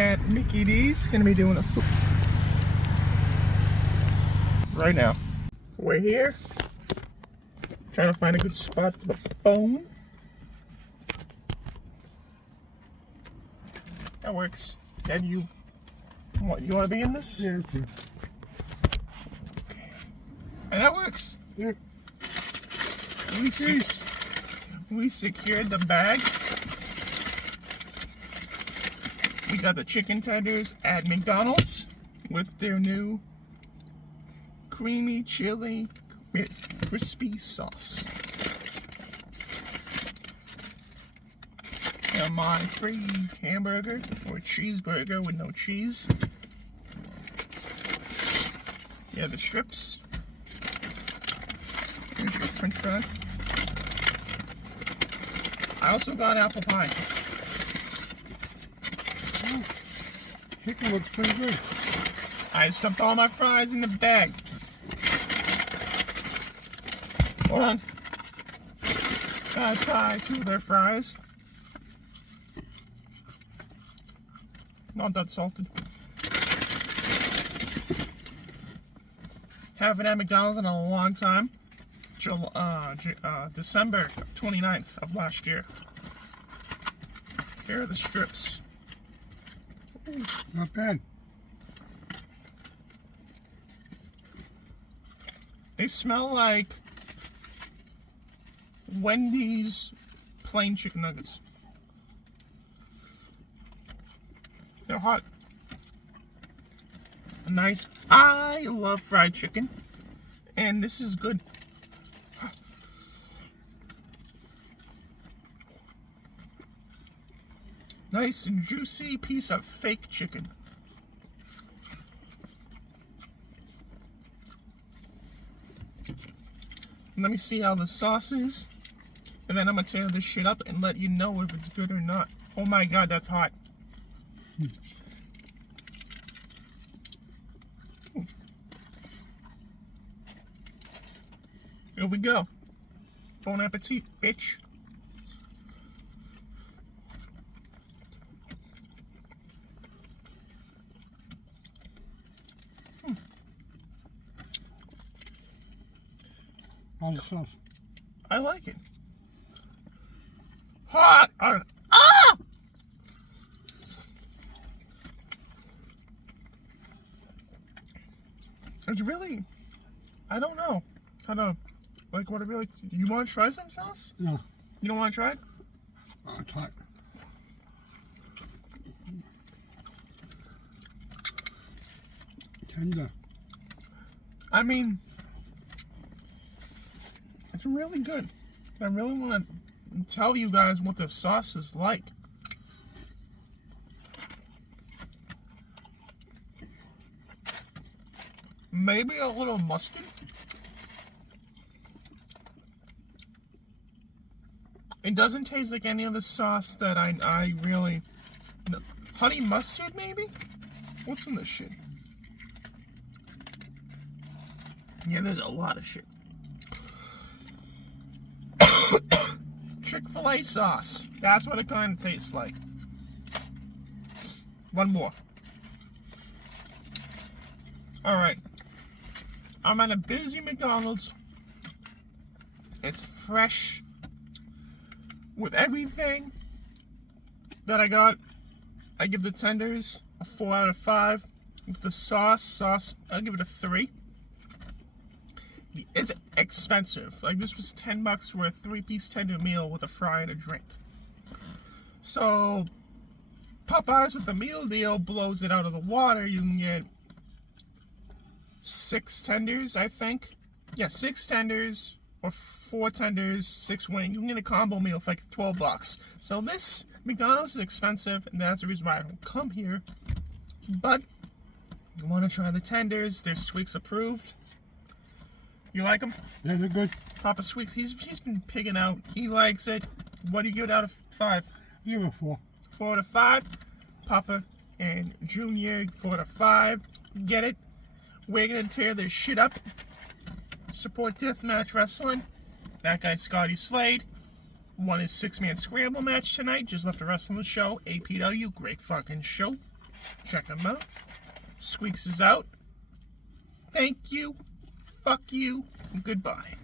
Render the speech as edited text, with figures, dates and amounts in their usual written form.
at Mickey D's. Gonna be doing a food right now. We're here trying to find a good spot for the phone. That works. Dad, you want to be in this? Yeah, okay. And that works. Yeah. We secured the bag. We got the chicken tenders at McDonald's with their new creamy chili crispy sauce. And my free hamburger or cheeseburger with no cheese. Yeah, the strips. Here's your french fry. I also got apple pie. Oh, chicken looks pretty good. I stuffed all my fries in the bag. Hold on. Gotta try two of their fries. Not that salted. Haven't had McDonald's in a long time. December 29th of last year. Here are the strips. Ooh. Not bad. They smell like Wendy's plain chicken nuggets. They're hot. Nice. I love fried chicken, and this is good. Nice and juicy piece of fake chicken. Let me see how the sauce is, and then I'm gonna tear this shit up and let you know if it's good or not. Oh my god, that's hot. Here we go. Bon appetit, bitch. How's the sauce? I like it. Hot! Ah! It's really, I don't know how to, like, what I really, you want to try some sauce? No. You don't want to try it? Oh, it's hot. Tender. I mean, it's really good. I really want to tell you guys what the sauce is like. Maybe a little mustard. It doesn't taste like any other sauce that I really... No. Honey mustard, maybe? What's in this shit? Yeah, there's a lot of shit. Chick-fil-A sauce. That's what it kind of tastes like. One more. Alright. I'm at a busy McDonald's. It's fresh. With everything that I got, I give the tenders a 4 out of 5. With the sauce, I'll give it a 3. It's expensive. Like, this was $10 for a 3-piece tender meal with a fry and a drink. So, Popeyes with the meal deal blows it out of the water. You can get 6 tenders, I think. Yeah, 6 tenders or 4 tenders, 6 wings. You can get a combo meal for like $12. So this McDonald's is expensive, and that's the reason why I don't come here. But you want to try the tenders? They're Sweeks approved. You like them? Yeah, they're good. Papa Sweeks, he's been pigging out. He likes it. What do you give it out of 5? Give it a 4. 4 out of 5. Papa and Junior, 4 out of 5. Get it? We're gonna tear this shit up. Support Deathmatch Wrestling. That guy Scotty Slade won his 6-man scramble match tonight. Just left a wrestling show. APW, great fucking show. Check them out. Squeaks is out. Thank you. Fuck you. And goodbye.